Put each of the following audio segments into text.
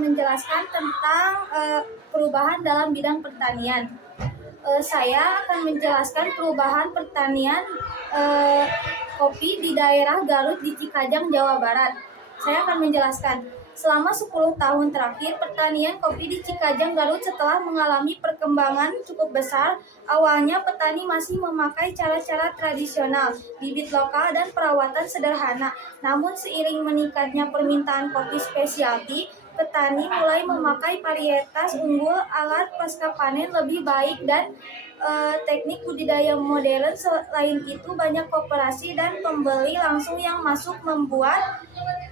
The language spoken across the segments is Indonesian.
menjelaskan tentang perubahan dalam bidang pertanian. Saya akan menjelaskan perubahan pertanian kopi di daerah Garut di Cikajang, Jawa Barat. Saya akan menjelaskan. Selama 10 tahun terakhir, pertanian kopi di Cikajang, Garut setelah mengalami perkembangan cukup besar. Awalnya petani masih memakai cara-cara tradisional, bibit lokal dan perawatan sederhana. Namun seiring meningkatnya permintaan kopi spesialty, petani mulai memakai varietas unggul, alat pasca panen lebih baik dan teknik budidaya modern. Selain itu, banyak koperasi dan pembeli langsung yang masuk membuat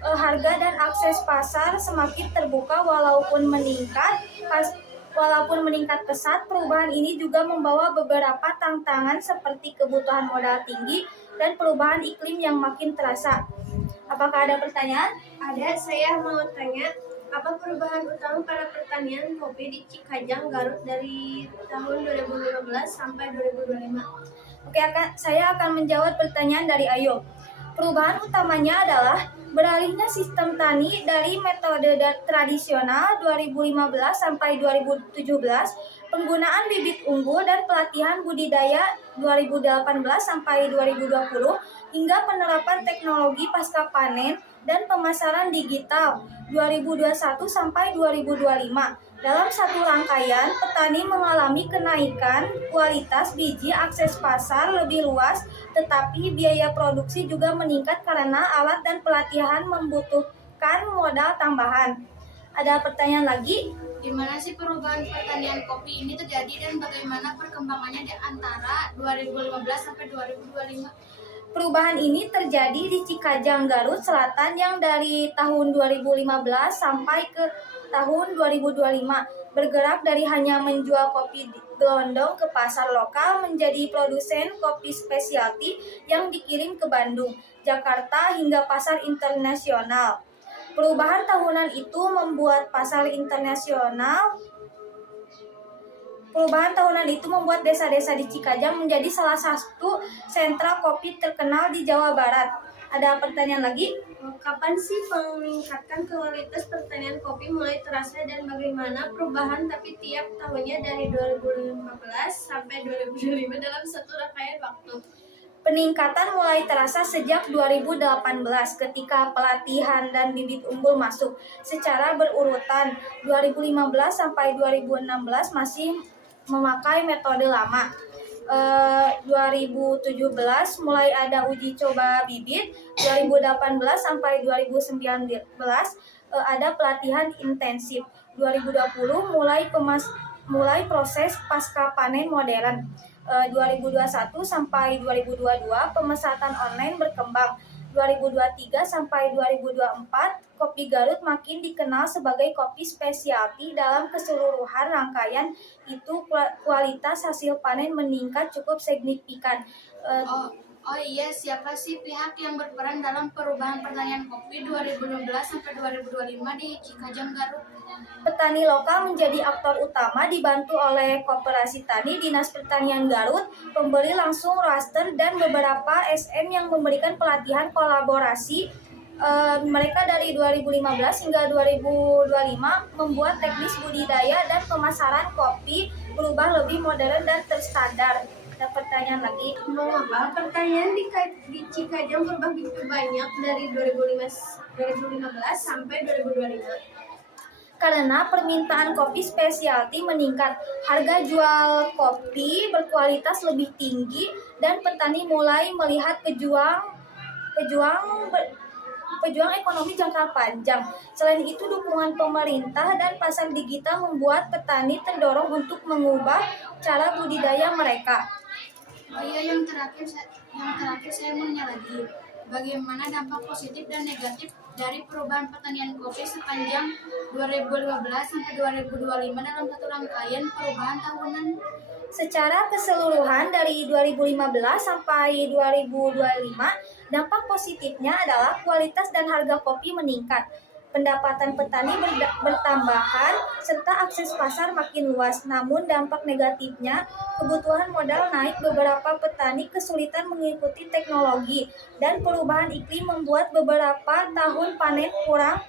harga dan akses pasar semakin terbuka. Walaupun meningkat pesat, perubahan ini juga membawa beberapa tantangan seperti kebutuhan modal tinggi dan perubahan iklim yang makin terasa. Apakah ada pertanyaan? Ada, saya mau tanya, apa perubahan utama pada pertanian kopi di Cikajang, Garut dari tahun 2015 sampai 2025? Oke, saya akan menjawab pertanyaan dari Ayo. Perubahan utamanya adalah beralihnya sistem tani dari metode tradisional 2015 sampai 2017, penggunaan bibit unggul dan pelatihan budidaya 2018 sampai 2020, hingga penerapan teknologi pasca panen dan pemasaran digital 2021 sampai 2025. Dalam satu rangkaian, petani mengalami kenaikan kualitas biji, akses pasar lebih luas, tetapi biaya produksi juga meningkat karena alat dan pelatihan membutuhkan modal tambahan. Ada pertanyaan lagi? Gimana sih perubahan pertanian kopi ini terjadi dan bagaimana perkembangannya di antara 2015 sampai 2025? Perubahan ini terjadi di Cikajang, Garut Selatan yang dari tahun 2015 sampai ke tahun 2025 bergerak dari hanya menjual kopi gelondong ke pasar lokal menjadi produsen kopi spesialty yang dikirim ke Bandung, Jakarta hingga pasar internasional. Perubahan tahunan itu membuat desa-desa di Cikajang menjadi salah satu sentra kopi terkenal di Jawa Barat. Ada pertanyaan lagi? Kapan sih peningkatan kualitas pertanian kopi mulai terasa dan bagaimana perubahan tapi tiap tahunnya dari 2015 sampai 2025 dalam satu rangkaian waktu? Peningkatan mulai terasa sejak 2018 ketika pelatihan dan bibit unggul masuk secara berurutan. 2015 sampai 2016 masih memakai metode lama. 2017 mulai ada uji coba bibit, 2018 sampai 2019 ada pelatihan intensif, 2020 mulai proses pasca panen modern, 2021 sampai 2022 pemesanan online berkembang, 2023 sampai 2024 kopi Garut makin dikenal sebagai kopi spesialty. Dalam keseluruhan rangkaian itu kualitas hasil panen meningkat cukup signifikan. Oh iya, siapa sih pihak yang berperan dalam perubahan pertanian kopi 2016 sampai 2025 di Cikajang, Garut? Petani lokal menjadi aktor utama dibantu oleh Koperasi Tani, Dinas Pertanian Garut, pembeli langsung roaster dan beberapa SM yang memberikan pelatihan kolaborasi. Mereka dari 2015 hingga 2025 membuat teknis budidaya dan pemasaran kopi berubah lebih modern dan terstandar. Ada pertanyaan lagi? Mengapa pertanian di Cikajang berubah begitu banyak dari 2015 sampai 2025? Karena permintaan kopi spesialty meningkat, harga jual kopi berkualitas lebih tinggi, dan petani mulai melihat pejuang ekonomi jangka panjang. Selain itu, dukungan pemerintah dan pasar digital membuat petani terdorong untuk mengubah cara budidaya mereka. Oh iya, yang terakhir saya mau nanya lagi. Bagaimana dampak positif dan negatif dari perubahan pertanian kopi sepanjang 2015 sampai 2025 dalam satu rangkaian perubahan tahunan? Secara keseluruhan dari 2015 sampai 2025, dampak positifnya adalah kualitas dan harga kopi meningkat. pendapatan petani bertambahan, serta akses pasar makin luas. Namun dampak negatifnya, kebutuhan modal naik, beberapa petani kesulitan mengikuti teknologi, dan perubahan iklim membuat beberapa tahun panen kurang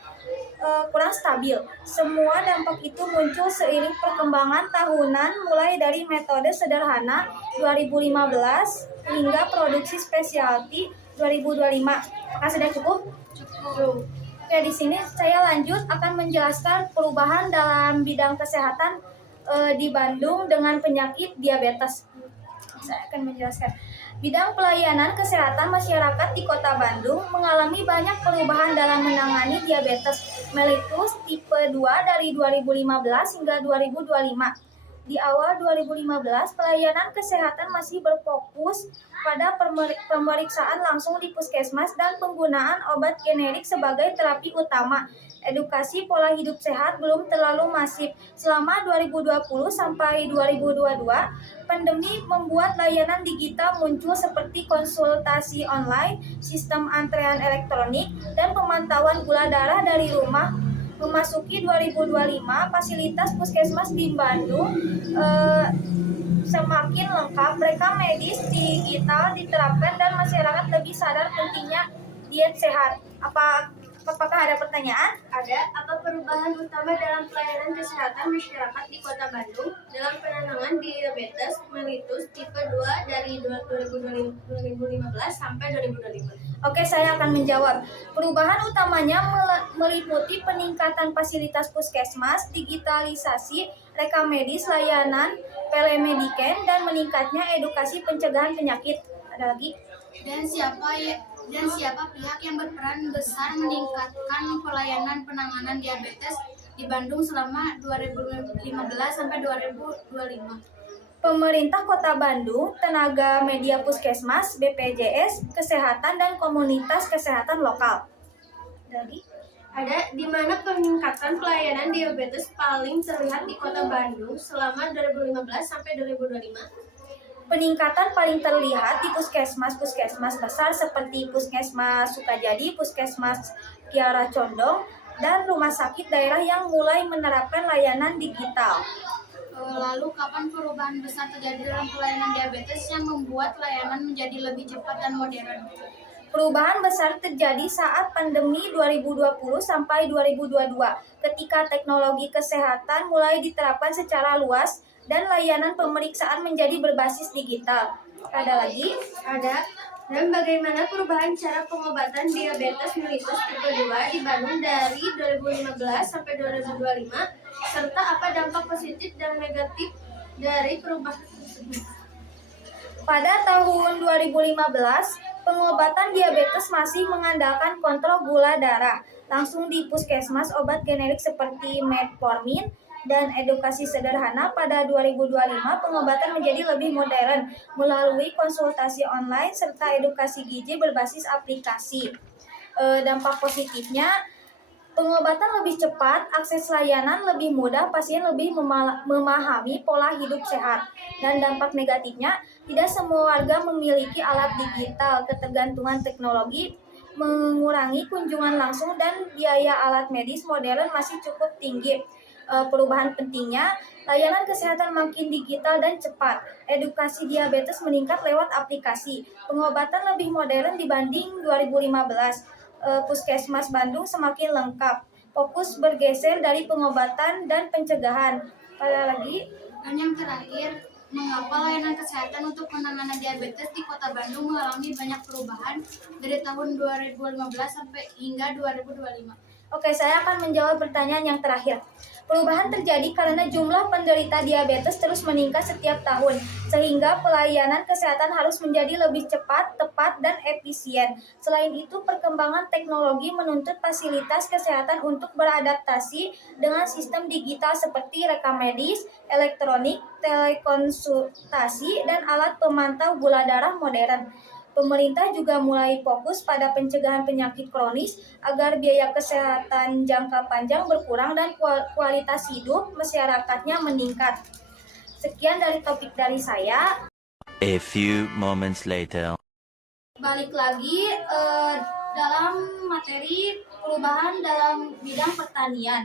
stabil. Semua dampak itu muncul seiring perkembangan tahunan mulai dari metode sederhana 2015 hingga produksi specialty 2025. Apakah sudah cukup? Cukup. Oke, di sini saya lanjut akan menjelaskan perubahan dalam bidang kesehatan di Bandung dengan penyakit diabetes. Saya akan menjelaskan. Bidang pelayanan kesehatan masyarakat di Kota Bandung mengalami banyak perubahan dalam menangani diabetes mellitus tipe 2 dari 2015 hingga 2025. Di awal 2015, pelayanan kesehatan masih berfokus pada pemeriksaan langsung di puskesmas dan penggunaan obat generik sebagai terapi utama. Edukasi pola hidup sehat belum terlalu masif. Selama 2020 sampai 2022, pandemi membuat layanan digital muncul seperti konsultasi online, sistem antrean elektronik, dan pemantauan gula darah dari rumah. Memasuki 2025, fasilitas puskesmas di Bandung semakin lengkap, rekam medis digital diterapkan, dan masyarakat lebih sadar pentingnya diet sehat. Apakah ada pertanyaan? Ada. Apa perubahan utama dalam pelayanan kesehatan masyarakat di Kota Bandung dalam penanganan diabetes mellitus tipe 2 dari 2015 sampai 2025? Oke, saya akan menjawab. Perubahan utamanya meliputi peningkatan fasilitas puskesmas, digitalisasi, rekam medis, layanan telemedicine, dan meningkatnya edukasi pencegahan penyakit. Ada lagi? Dan siapa pihak yang berperan besar meningkatkan pelayanan penanganan diabetes di Bandung selama 2015 sampai 2025? Pemerintah Kota Bandung, tenaga media puskesmas, BPJS, kesehatan, dan komunitas kesehatan lokal. Lagi? Ada. Di mana peningkatan pelayanan diabetes paling terlihat di Kota Bandung selama 2015 sampai 2025? Peningkatan paling terlihat di puskesmas besar seperti Puskesmas Sukajadi, Puskesmas Kiara Condong, dan rumah sakit daerah yang mulai menerapkan layanan digital. Lalu kapan perubahan besar terjadi dalam pelayanan diabetes yang membuat layanan menjadi lebih cepat dan modern? Perubahan besar terjadi saat pandemi 2020 sampai 2022, ketika teknologi kesehatan mulai diterapkan secara luas dan layanan pemeriksaan menjadi berbasis digital. Ada lagi? Ada. Dan bagaimana perubahan cara pengobatan diabetes mellitus tipe 2 di Bandung dari 2015 sampai 2025, serta apa dampak positif dan negatif dari perubahan tersebut? Pada tahun 2015, pengobatan diabetes masih mengandalkan kontrol gula darah langsung di puskesmas, obat generik seperti metformin, dan edukasi sederhana. Pada 2025, pengobatan menjadi lebih modern melalui konsultasi online serta edukasi gizi berbasis aplikasi. Dampak positifnya, pengobatan lebih cepat, akses layanan lebih mudah, pasien lebih memahami pola hidup sehat. Dan dampak negatifnya, tidak semua warga memiliki alat digital, ketergantungan teknologi mengurangi kunjungan langsung, dan biaya alat medis modern masih cukup tinggi. Perubahan pentingnya, layanan kesehatan makin digital dan cepat. Edukasi diabetes meningkat lewat aplikasi. Pengobatan lebih modern dibanding 2015. Puskesmas Bandung semakin lengkap. Fokus bergeser dari pengobatan dan pencegahan. Ada lagi? Dan yang terakhir, mengapa layanan kesehatan untuk penanganan diabetes di Kota Bandung mengalami banyak perubahan dari tahun 2015 sampai hingga 2025? Oke, saya akan menjawab pertanyaan yang terakhir. Perubahan terjadi karena jumlah penderita diabetes terus meningkat setiap tahun, sehingga pelayanan kesehatan harus menjadi lebih cepat, tepat, dan efisien. Selain itu, perkembangan teknologi menuntut fasilitas kesehatan untuk beradaptasi dengan sistem digital seperti rekam medis, elektronik, telekonsultasi, dan alat pemantau gula darah modern. Pemerintah juga mulai fokus pada pencegahan penyakit kronis agar biaya kesehatan jangka panjang berkurang dan kualitas hidup masyarakatnya meningkat. Sekian dari topik dari saya. A few moments later. Balik lagi dalam materi perubahan dalam bidang pertanian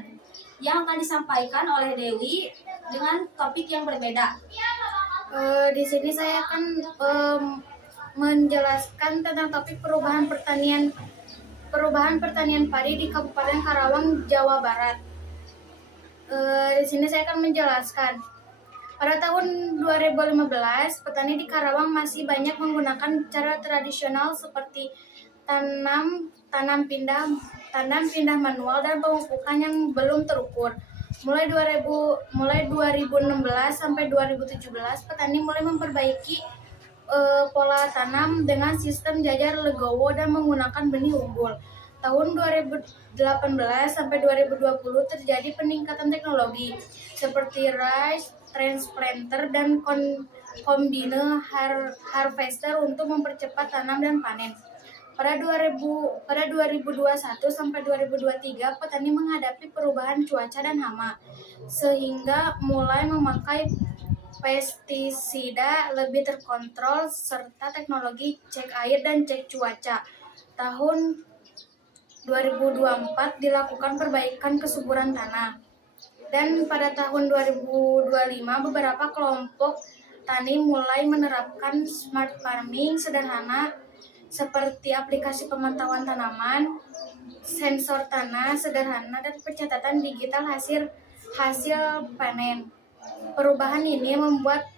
yang akan disampaikan oleh Dewi dengan topik yang berbeda. Di sini saya akan menjelaskan tentang topik perubahan pertanian padi di Kabupaten Karawang, Jawa Barat. Di sini saya akan menjelaskan. Pada tahun 2015, petani di Karawang masih banyak menggunakan cara tradisional seperti tanam pindah manual dan pemupukan yang belum terukur. Mulai 2016 sampai 2017, petani mulai memperbaiki pola tanam dengan sistem jajar legowo dan menggunakan benih unggul. Tahun 2018 sampai 2020 terjadi peningkatan teknologi seperti rice transplanter dan combine harvester untuk mempercepat tanam dan panen. Pada 2021 sampai 2023, petani menghadapi perubahan cuaca dan hama, sehingga mulai memakai pestisida lebih terkontrol serta teknologi cek air dan cek cuaca. Tahun 2024 dilakukan perbaikan kesuburan tanah. Dan pada tahun 2025 beberapa kelompok tani mulai menerapkan smart farming sederhana seperti aplikasi pemantauan tanaman, sensor tanah sederhana, dan pencatatan digital hasil panen. Perubahan ini membuat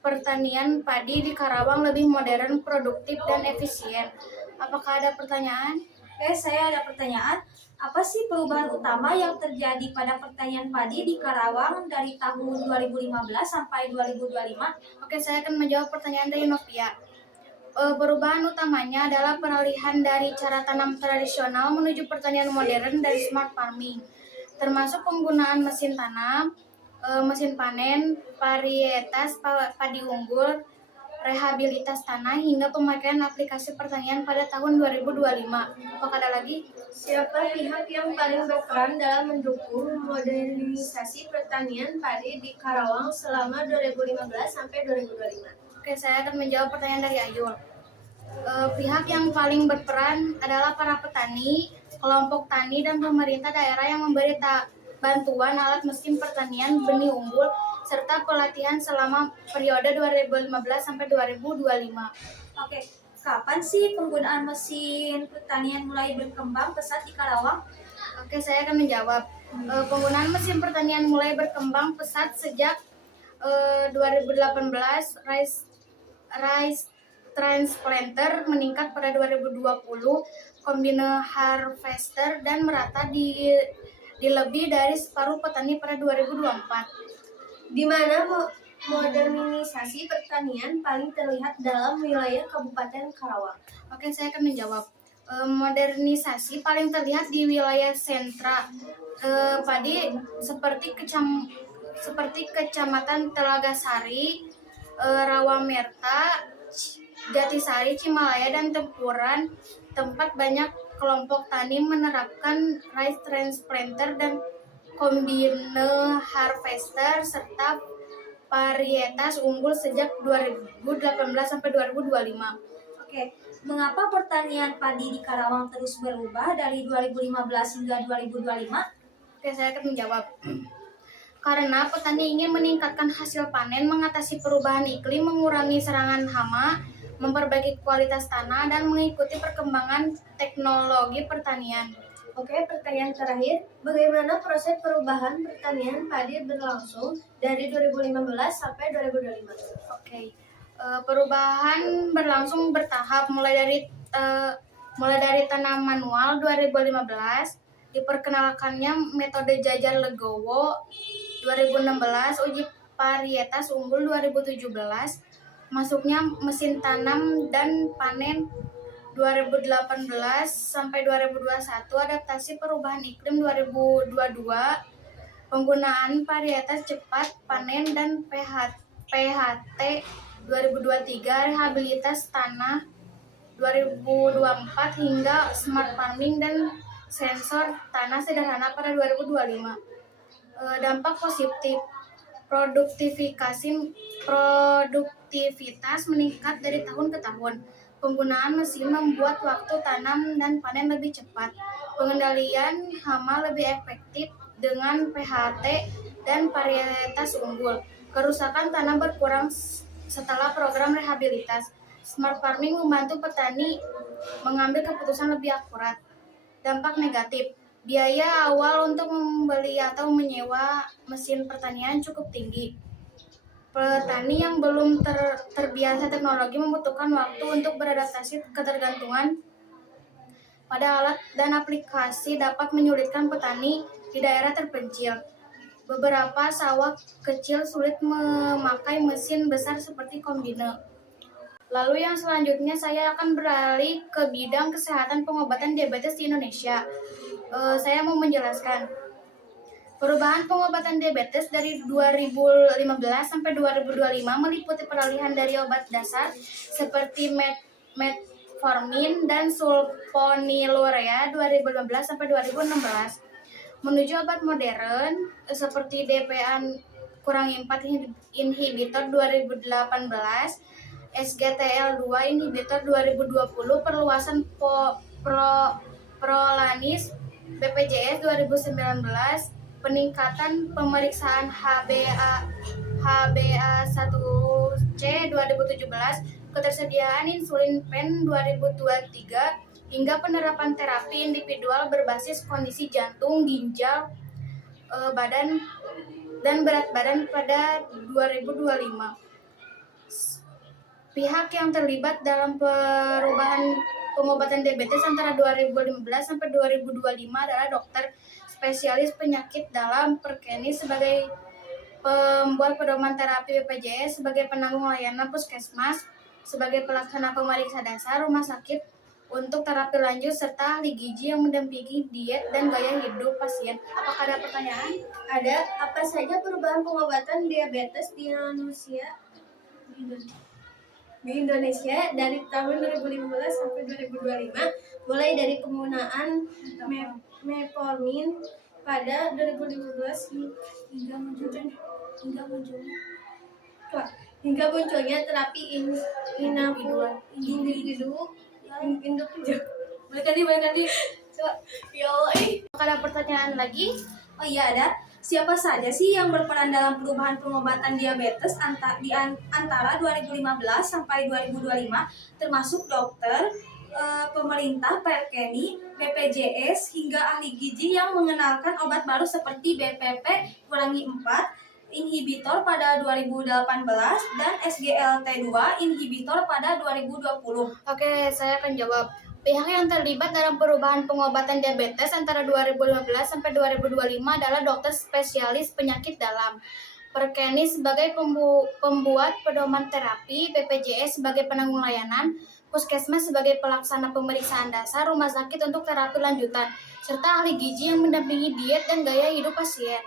pertanian padi di Karawang lebih modern, produktif, dan efisien. Apakah ada pertanyaan? Oke, saya ada pertanyaan. Apa sih perubahan utama yang terjadi pada pertanian padi di Karawang dari tahun 2015 sampai 2025? Oke, saya akan menjawab pertanyaan dari Novia. Perubahan utamanya adalah peralihan dari cara tanam tradisional menuju pertanian modern dari smart farming, termasuk penggunaan mesin tanam, mesin panen, varietas padi unggul, rehabilitas tanah, hingga pemakaian aplikasi pertanian pada tahun 2025. Apakah ada lagi? Siapa pihak yang paling berperan dalam mendukung modernisasi pertanian padi di Karawang selama 2015 sampai 2025? Oke, saya akan menjawab pertanyaan dari Ayul. Pihak yang paling berperan adalah para petani, kelompok tani, dan pemerintah daerah yang memberi bantuan alat mesin pertanian, benih unggul, serta pelatihan selama periode 2015 sampai 2025. Oke, kapan sih penggunaan mesin pertanian mulai berkembang pesat di Karawang? Oke, saya akan menjawab. Penggunaan mesin pertanian mulai berkembang pesat sejak 2018. Rice transplanter meningkat pada 2020, combine harvester dan merata di lebih dari separuh petani pada 2024. Di mana modernisasi pertanian paling terlihat dalam wilayah Kabupaten Karawang? Oke, saya akan menjawab. Modernisasi paling terlihat di wilayah sentra padi seperti Kecamatan Telaga Sari, Rawamerta, Jatisari, Cimalaya, dan Tempuran, tempat banyak kelompok tani menerapkan rice transplanter dan combine harvester serta varietas unggul sejak 2018 sampai 2025. Oke, mengapa pertanian padi di Karawang terus berubah dari 2015 hingga 2025? Oke, saya akan menjawab. Karena petani ingin meningkatkan hasil panen, mengatasi perubahan iklim, mengurangi serangan hama, memperbaiki kualitas tanah, dan mengikuti perkembangan teknologi pertanian. Oke, pertanyaan terakhir. Bagaimana proses perubahan pertanian padi berlangsung dari 2015 sampai 2025? Oke, perubahan berlangsung bertahap mulai dari tanam manual 2015, diperkenalkannya metode jajar legowo 2016, uji varietas unggul 2017, masuknya mesin tanam dan panen 2018 sampai 2021, adaptasi perubahan iklim 2022, penggunaan varietas cepat panen dan PHT 2023, rehabilitas tanah 2024, hingga smart farming dan sensor tanah sederhana pada 2025. Dampak positif, produktivitas meningkat dari tahun ke tahun. Penggunaan mesin membuat waktu tanam dan panen lebih cepat. Pengendalian hama lebih efektif dengan PHT dan varietas unggul. Kerusakan tanah berkurang setelah program rehabilitas. Smart farming membantu petani mengambil keputusan lebih akurat. Dampak negatif. Biaya awal untuk membeli atau menyewa mesin pertanian cukup tinggi. Petani yang belum terbiasa teknologi membutuhkan waktu untuk beradaptasi. Ketergantungan pada alat dan aplikasi dapat menyulitkan petani di daerah terpencil. Beberapa sawah kecil sulit memakai mesin besar seperti kombine. Lalu yang selanjutnya saya akan beralih ke bidang kesehatan pengobatan diabetes di Indonesia. Saya mau menjelaskan. Perubahan pengobatan diabetes dari 2015 sampai 2025 meliputi peralihan dari obat dasar seperti metformin dan sulfonylurea 2015 sampai 2016 menuju obat modern seperti DPA-4 inhibitor 2018, SGTL2 inhibitor 2020, perluasan Prolanis BPJS 2019, peningkatan pemeriksaan HbA1c 2017, ketersediaan insulin pen 2023, hingga penerapan terapi individual berbasis kondisi jantung, ginjal, badan, dan berat badan pada 2025. Pihak yang terlibat dalam perubahan pengobatan diabetes antara 2015 sampai 2025 adalah dokter spesialis penyakit dalam, Perkenis sebagai pembuat pedoman terapi, BPJS sebagai penanggung layanan, Puskesmas sebagai pelaksana pemeriksa dasar, rumah sakit untuk terapi lanjut, serta ahli gizi yang mendampingi diet dan gaya hidup pasien. Apakah ada pertanyaan? Ada. Apa saja perubahan pengobatan diabetes di Indonesia dari tahun 2015 sampai 2025, mulai dari penggunaan metformin pada 2015 hingga munculnya terapi individu. Boleh ganti. Apakah ada pertanyaan lagi? Oh iya ada. Siapa saja sih yang berperan dalam perubahan pengobatan diabetes antara 2015 sampai 2025, termasuk dokter, pemerintah, Perkeni, BPJS, hingga ahli gizi yang mengenalkan obat baru seperti BPP-4 inhibitor pada 2018 dan SGLT2 inhibitor pada 2020. Oke, saya akan jawab. Pihak yang terlibat dalam perubahan pengobatan diabetes antara 2015 sampai 2025 adalah dokter spesialis penyakit dalam, Perkenis sebagai pembuat pedoman terapi, BPJS sebagai penanggung layanan, Puskesmas sebagai pelaksana pemeriksaan dasar, rumah sakit untuk terapi lanjutan, serta ahli gizi yang mendampingi diet dan gaya hidup pasien.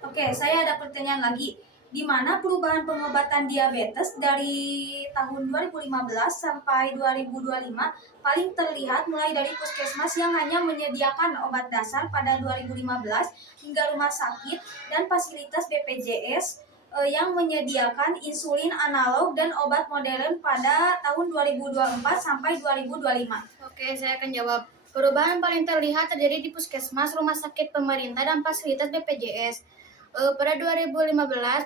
Oke, saya ada pertanyaan lagi. Di mana perubahan pengobatan diabetes dari tahun 2015 sampai 2025 paling terlihat mulai dari puskesmas yang hanya menyediakan obat dasar pada 2015 hingga rumah sakit dan fasilitas BPJS yang menyediakan insulin analog dan obat modern pada tahun 2024 sampai 2025. Oke, saya akan jawab. Perubahan paling terlihat terjadi di puskesmas, rumah sakit pemerintah, dan fasilitas BPJS. Pada 2015,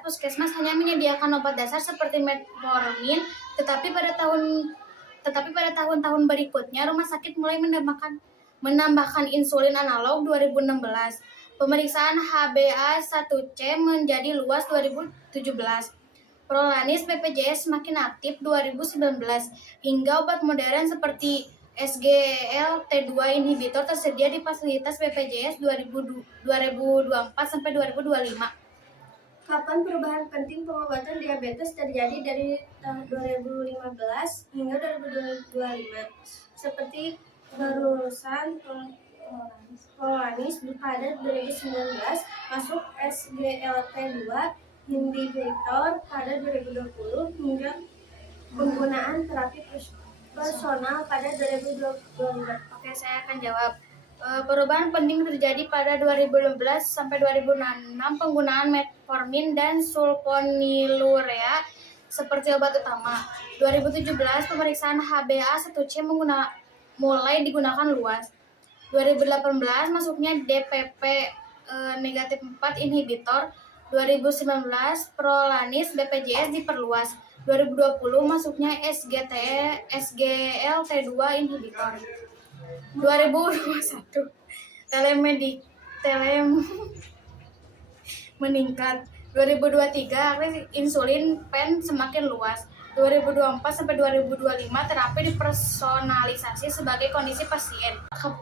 puskesmas hanya menyediakan obat dasar seperti metformin, tetapi pada tahun-tahun berikutnya rumah sakit mulai menambahkan insulin analog 2016. Pemeriksaan HbA1c menjadi luas 2017. Prolanis BPJS semakin aktif 2019 hingga obat modern seperti SGLT2 inhibitor tersedia di fasilitas BPJS 2024 sampai 2025. Kapan perubahan penting pengobatan diabetes terjadi dari tahun 2015 hingga 2025? Seperti barusan Prolanis pada 2019, masuk SGLT2 inhibitor pada 2020, hingga penggunaan terapi personal pada 2025. Oke, saya akan jawab. Perubahan penting terjadi pada 2015 sampai 2006, penggunaan metformin dan sulfonylurea seperti obat utama. 2017, pemeriksaan HbA1c mulai digunakan luas. 2018 masuknya DPP negatif 4 inhibitor. 2019 Prolanis BPJS diperluas. 2020 masuknya SGLT2 inhibitor. 2021 telem meningkat. 2023 insulin pen semakin luas. 2024 sampai 2025 terapi dipersonalisasi sebagai kondisi pasien.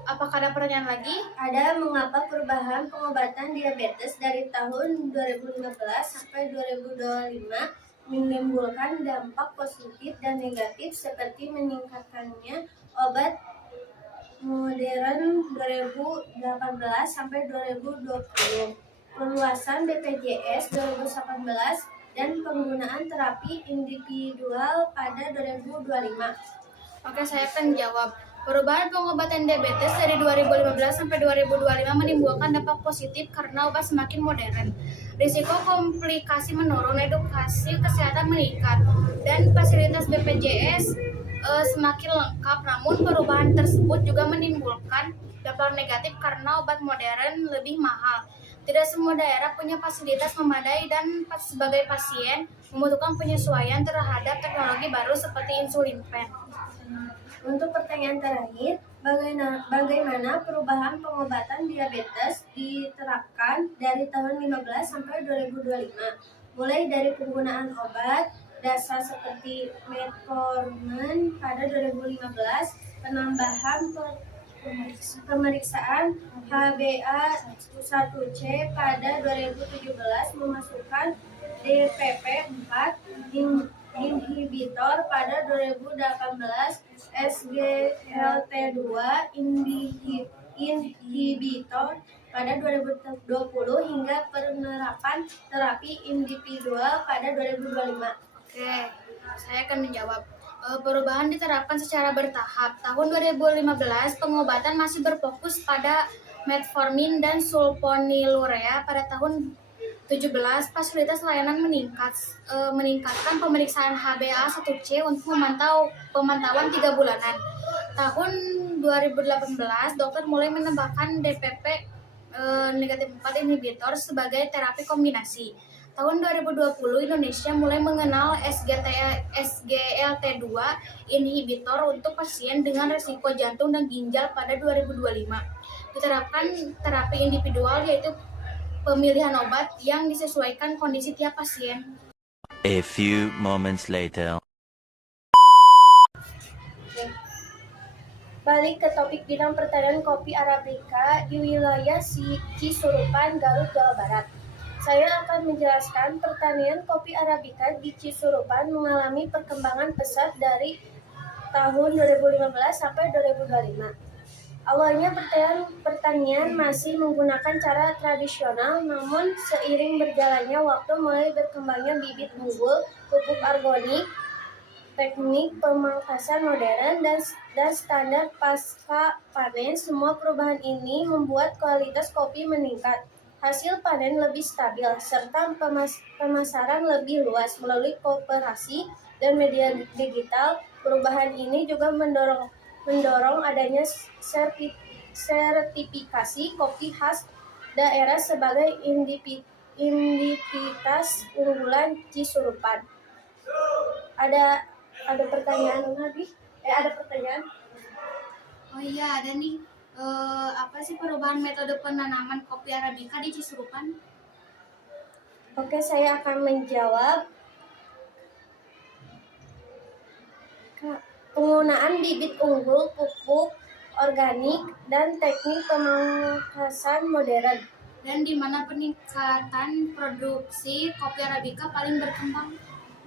Apakah ada pertanyaan lagi? Ada, mengapa perubahan pengobatan diabetes dari tahun 2015 sampai 2025 menimbulkan dampak positif dan negatif seperti meningkatkannya obat modern 2018 sampai 2020, perluasan BPJS 2018, dan penggunaan terapi individual pada 2025. Oke, saya akan jawab. Perubahan pengobatan diabetes dari 2015 sampai 2025 menimbulkan dampak positif karena obat semakin modern. Risiko komplikasi menurun, edukasi kesehatan meningkat, dan fasilitas BPJS semakin lengkap. Namun perubahan tersebut juga menimbulkan dampak negatif karena obat modern lebih mahal. Tidak semua daerah punya fasilitas memadai dan sebagai pasien membutuhkan penyesuaian terhadap teknologi baru seperti insulin pen. Untuk pertanyaan terakhir, bagaimana perubahan pengobatan diabetes diterapkan dari tahun 15 sampai 2025? Mulai dari penggunaan obat dasar seperti metformin pada 2015, penambahan pemeriksaan HbA1c pada 2017, memasukkan DPP 4 inhibitor pada 2018, SGLT2 inhibitor pada 2020, hingga penerapan terapi individual pada 2025. Oke, saya akan menjawab. Perubahan diterapkan secara bertahap. Tahun 2015 pengobatan masih berfokus pada metformin dan sulfonylurea. Pada tahun 17 fasilitas layanan meningkatkan pemeriksaan HbA1c untuk pemantauan 3 bulanan. Tahun 2018 dokter mulai menambahkan DPP negatif 4 inhibitor sebagai terapi kombinasi. Tahun 2020 Indonesia mulai mengenal SGLT2 inhibitor untuk pasien dengan risiko jantung dan ginjal pada 2025. Diterapkan terapi individual, yaitu pemilihan obat yang disesuaikan kondisi tiap pasien. A few moments later. Balik ke topik bidang pertanian kopi Arabica di wilayah Cisurupan, Garut, Jawa Barat. Saya akan menjelaskan pertanian kopi Arabica di Cisurupan mengalami perkembangan pesat dari tahun 2015 sampai 2025. Awalnya pertanian masih menggunakan cara tradisional, namun seiring berjalannya waktu mulai berkembangnya bibit unggul, pupuk organik, teknik pemangkasan modern, dan standar pasca panen. Semua perubahan ini membuat kualitas kopi meningkat, hasil panen lebih stabil, serta pemasaran lebih luas melalui koperasi dan media digital. Perubahan ini juga mendorong adanya sertifikasi kopi khas daerah sebagai identitas unggulan Cisurupan. Ada pertanyaan lagi? Ada pertanyaan? Oh iya, ada nih. Apa sih perubahan metode penanaman kopi Arabica di Cisurupan? Oke, saya akan menjawab. Penggunaan bibit unggul, pupuk organik, dan teknik pemangkasan modern. Dan di mana peningkatan produksi kopi Arabica paling berkembang?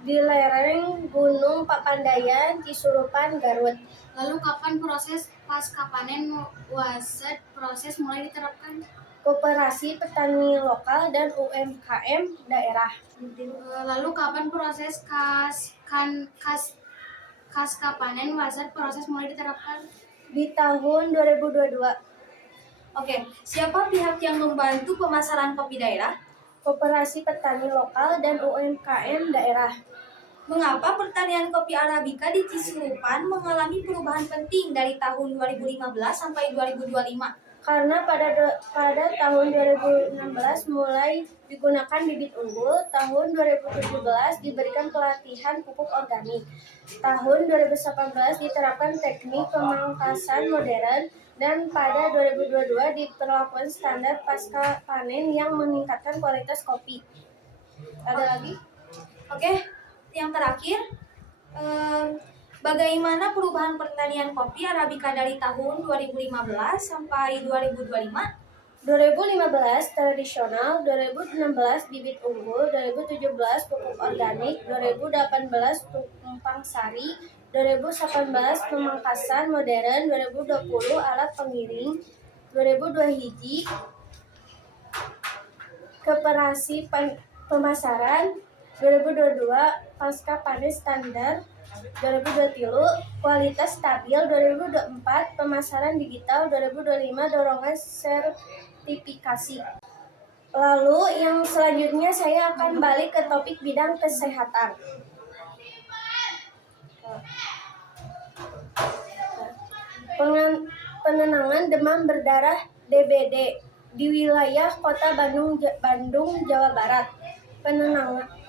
Di lereng Gunung Papandayan, Cisurupan, Garut. Lalu kapan proses pasca panen waset proses mulai diterapkan? Koperasi petani lokal dan UMKM daerah. Lalu kapan proses pasca panen waset proses mulai diterapkan? Di tahun 2022. Oke, siapa pihak yang membantu pemasaran kopi daerah? Koperasi petani lokal dan UMKM daerah. Mengapa pertanian kopi Arabica di Cisurupan mengalami perubahan penting dari tahun 2015 sampai 2025? Karena pada tahun 2016 mulai digunakan bibit unggul, tahun 2017 diberikan pelatihan pupuk organik, tahun 2018 diterapkan teknik pemangkasan modern, dan pada 2022 diberlakukan standar pasca panen yang meningkatkan kualitas kopi. Ada lagi? Oke, yang terakhir, bagaimana perubahan pertanian kopi Arabica dari tahun 2015 sampai 2025? 2015 tradisional, 2016 bibit unggul, 2017 pupuk organik, 2018 tumpang sari, 2018 pemangkasan modern, 2020 alat pengiring, 2002 hiji koperasi pemasaran, 2022 pasca panen standar, 2023 kualitas stabil, 2024 pemasaran digital, 2025 dorongan sertifikasi. Lalu yang selanjutnya saya akan balik ke topik bidang kesehatan. Penenangan demam berdarah DBD di wilayah Kota Bandung, Jawa Barat.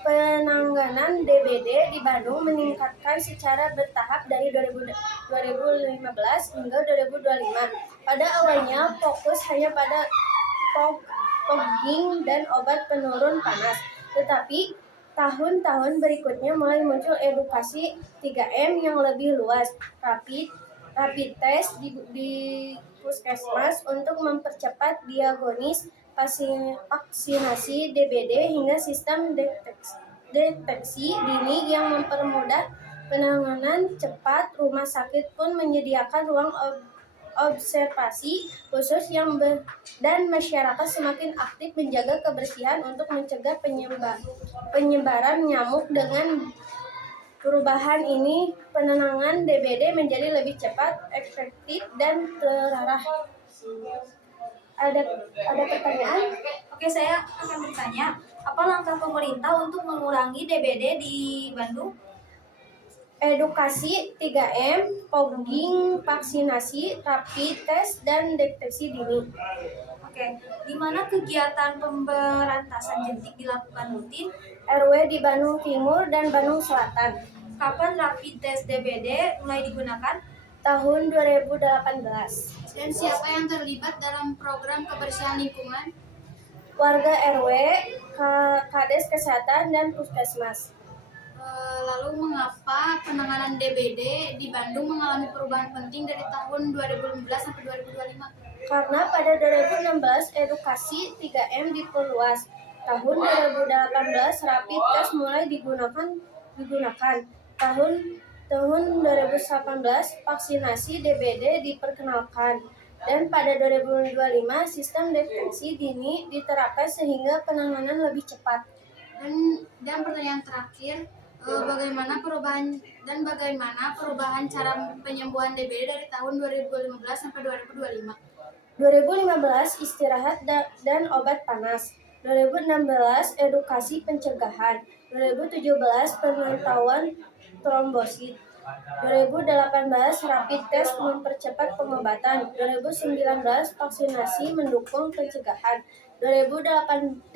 Penanganan DBD di Bandung meningkatkan secara bertahap dari 2015 hingga 2025. Pada awalnya fokus hanya pada fogging dan obat penurun panas, tetapi tahun-tahun berikutnya mulai muncul edukasi 3M yang lebih luas, rapid test di puskesmas untuk mempercepat diagnosis vaksinasi DBD hingga sistem deteksi dini yang mempermudah penanganan cepat. Rumah sakit pun menyediakan ruang observasi khusus dan masyarakat semakin aktif menjaga kebersihan untuk mencegah penyebaran nyamuk. Dengan perubahan ini, penanganan DBD menjadi lebih cepat, efektif, dan terarah. Ada pertanyaan? Oke, saya akan bertanya, apa langkah pemerintah untuk mengurangi DBD di Bandung? Edukasi 3M, fogging, vaksinasi, rapid test, dan deteksi dini. Oke, di mana kegiatan pemberantasan jentik dilakukan rutin? RW di Bandung Timur dan Bandung Selatan. Kapan rapid test DBD mulai digunakan? Tahun 2018. Dan siapa yang terlibat dalam program kebersihan lingkungan? Warga RW, Kades Kesehatan, dan Puskesmas. Lalu mengapa penanganan DBD di Bandung mengalami perubahan penting dari tahun 2015 sampai 2025? Karena pada 2016 edukasi 3M diperluas. Tahun 2018 rapid test mulai digunakan. Tahun 2018 vaksinasi DBD diperkenalkan. Dan pada 2025 sistem deteksi dini diterapkan sehingga penanganan lebih cepat. Dan pertanyaan terakhir, bagaimana perubahan cara penyembuhan DBD dari tahun 2015 sampai 2025? 2015 istirahat dan obat panas. 2016 edukasi pencegahan. 2017 pemantauan trombosit. 2018 rapid test mempercepat pengobatan. 2019 vaksinasi mendukung pencegahan. 2020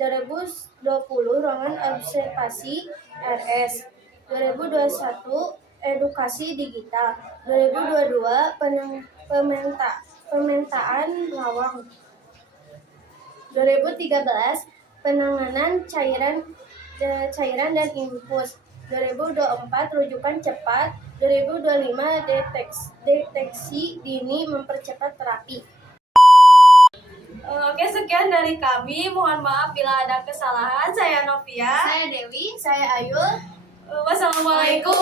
ruangan observasi RS. 2021 edukasi digital. 2022 pemetaan lawang. 2013 penanganan cairan dan infus. 2024 rujukan cepat. 2025 deteksi dini mempercepat terapi. Oke, sekian dari kami. Mohon maaf bila ada kesalahan. Saya Novia. Saya Dewi. Saya Ayul. Wassalamualaikum